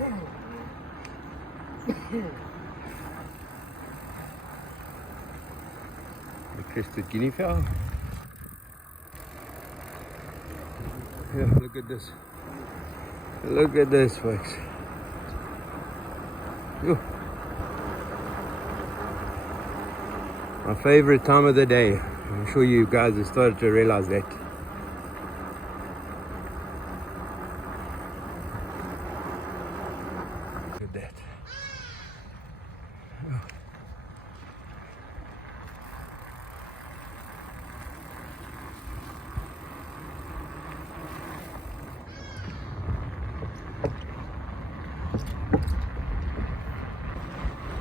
The crested guinea fowl. Yeah, look at this. Look at this, folks. Yo. My favorite time of the day. I'm sure you guys have started to realize that. Look at that. Oh.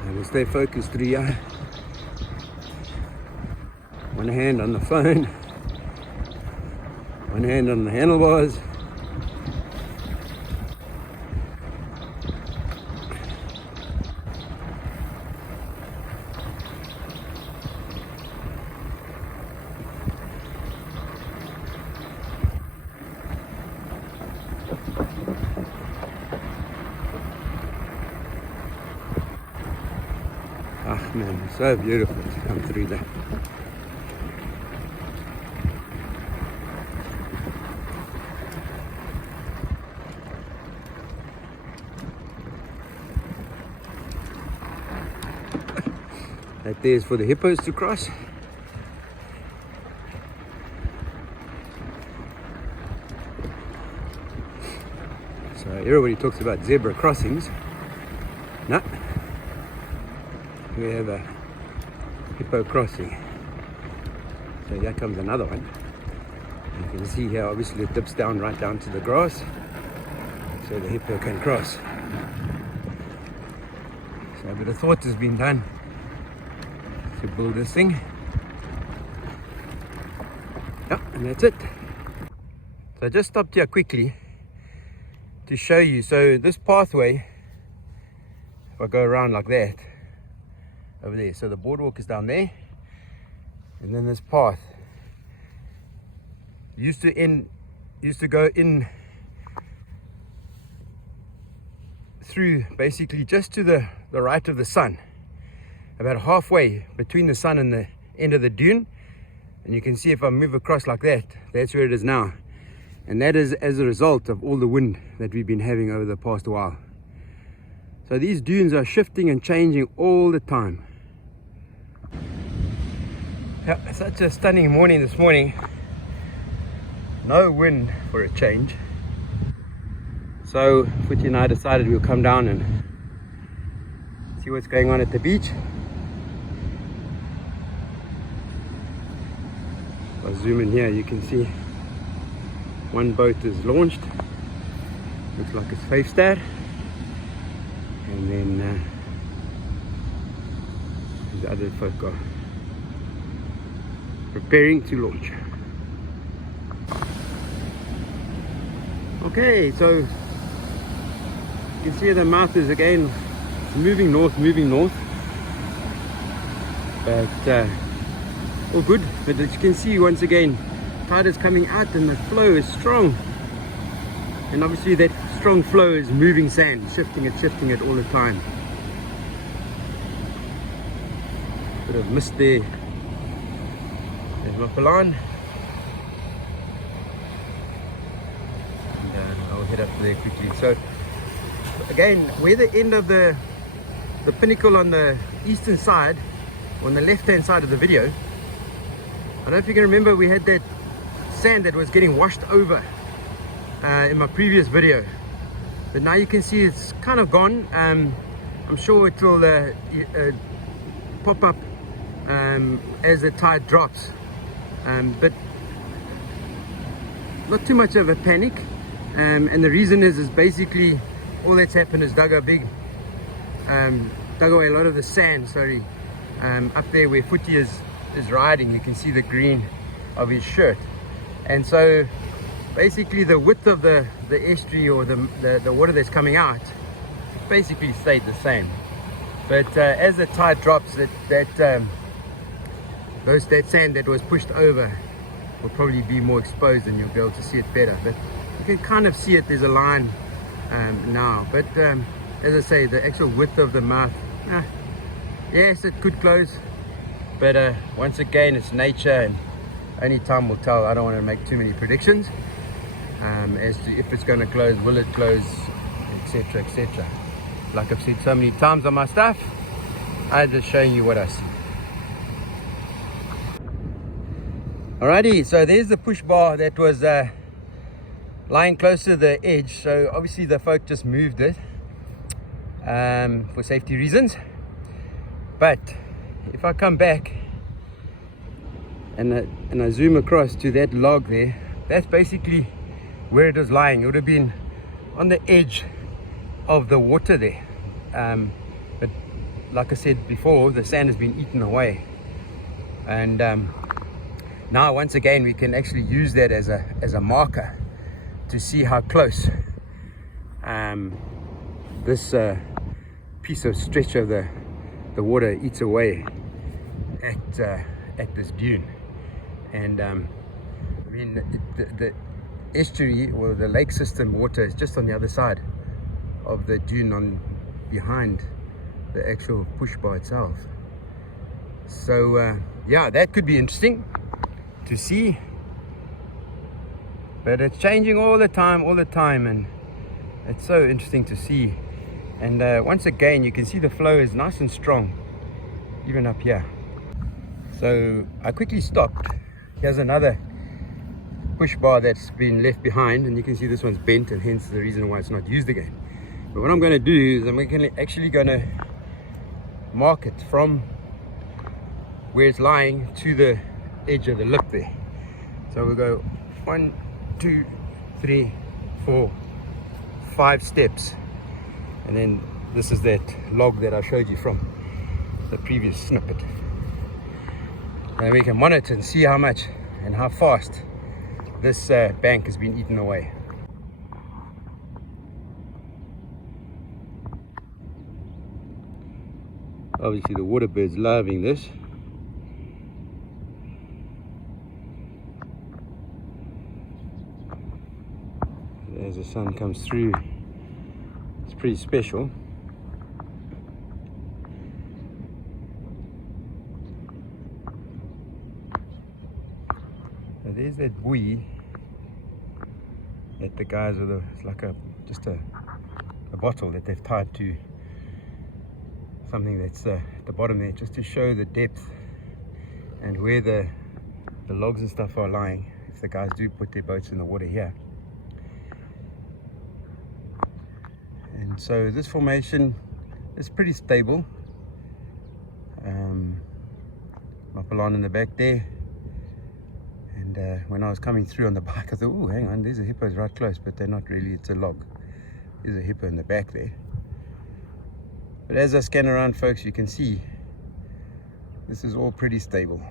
And we stay focused through here. One hand on the phone, one hand on the handlebars. Ah man, it's so beautiful to come through there. That there is for the hippos to cross. So everybody talks about zebra crossings. No, we have a hippo crossing. So here comes another one. You can see here obviously it dips down right down to the grass so the hippo can cross. So a bit of thought has been done to build this thing. Yeah, and that's it. So I just stopped here quickly to show you. So this pathway, if I go around like that, over there, so the boardwalk is down there, and then this path used to go in through basically just to the right of the sun, about halfway between the sun and the end of the dune. And you can see if I move across like that, that's where it is now. And that is as a result of all the wind that we've been having over the past while. So these dunes are shifting and changing all the time. Yeah, such a stunning morning this morning. No wind for a change. So Footy and I decided we'll come down and see what's going on at the beach. If I zoom in here, you can see one boat is launched. Looks like it's Faithstad. And then the other folk are preparing to launch. Okay, so you can see the mouth is again moving north, but all good. But as you can see, once again, tide is coming out and the flow is strong, and obviously that strong flow is moving sand, shifting it all the time. Bit of mist there. There's my Palan. I'll head up there quickly. So again, where the end of the pinnacle on the eastern side, on the left hand side of the video, I don't know if you can remember, we had that sand that was getting washed over in my previous video, but now you can see it's kind of gone. I'm sure it will pop up as the tide drops, but not too much of a panic. And the reason is basically all that's happened is dug away a lot of the sand, up there where Footy is riding. You can see the green of his shirt, and so basically the width of the estuary, or the water that's coming out, basically stayed the same. But as the tide drops, that sand that was pushed over will probably be more exposed and you'll be able to see it better. But you can kind of see it. There's a line now. But as I say, the actual width of the mouth, yes, it could close, but once again, it's nature and only time will tell. I don't want to make too many predictions as to if it's going to close, will it close, etc, etc. Like I've said so many times on my stuff, I'm just showing you what I see. Alrighty, so there's the push bar that was lying close to the edge. So obviously the folk just moved it for safety reasons. But if I come back and I zoom across to that log there, that's basically where it was lying. It would have been on the edge of the water there. But like I said before, the sand has been eaten away. And now once again we can actually use that as a marker to see how close this piece of stretch of the water eats away at this dune. And I mean the estuary or the lake system water is just on the other side of the dune behind the actual push bar itself. So yeah, that could be interesting to see, but it's changing all the time, and it's so interesting to see. And once again, you can see the flow is nice and strong even up here. So I quickly stopped. Here's another push bar that's been left behind, and you can see this one's bent, and hence the reason why it's not used again. But what I'm going to do is I'm actually going to mark it from where it's lying to the edge of the lip there. So we'll go 1, 2, 3, 4, 5 steps, and then this is that log that I showed you from the previous snippet, and we can monitor and see how much and how fast this bank has been eaten away. Obviously the water bird's loving this. As the sun comes through, it's pretty special. So there's that buoy that the guys with it's like just a bottle that they've tied to something that's at the bottom there, just to show the depth and where the logs and stuff are lying if the guys do put their boats in the water here. And so this formation is pretty stable. Mapalon in the back there, and when I was coming through on the bike I thought, oh hang on, there's a hippos right close, but they're not really, it's a log. There's a hippo in the back there. But as I scan around, folks, you can see this is all pretty stable.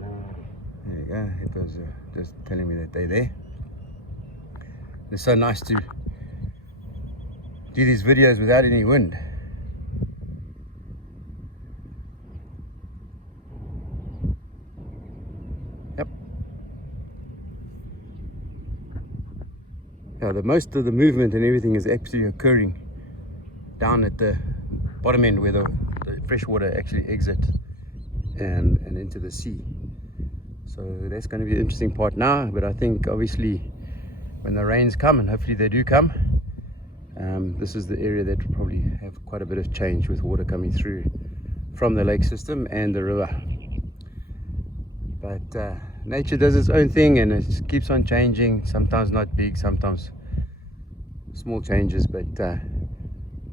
There you go, hippos are just telling me that they're there. It's so nice to do these videos without any wind. Yep. Yeah, most of the movement and everything is actually occurring down at the bottom end where the fresh water actually exits and into the sea. So that's going to be the interesting part now, but I think obviously when the rains come, and hopefully they do come, this is the area that will probably have quite a bit of change with water coming through from the lake system and the river. But nature does its own thing, and it keeps on changing, sometimes not big, sometimes small changes, but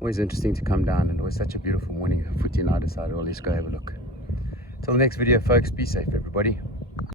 always interesting to come down. And it was such a beautiful morning. Footy and I decided, well, let's go have a look. Till the next video, folks, be safe everybody.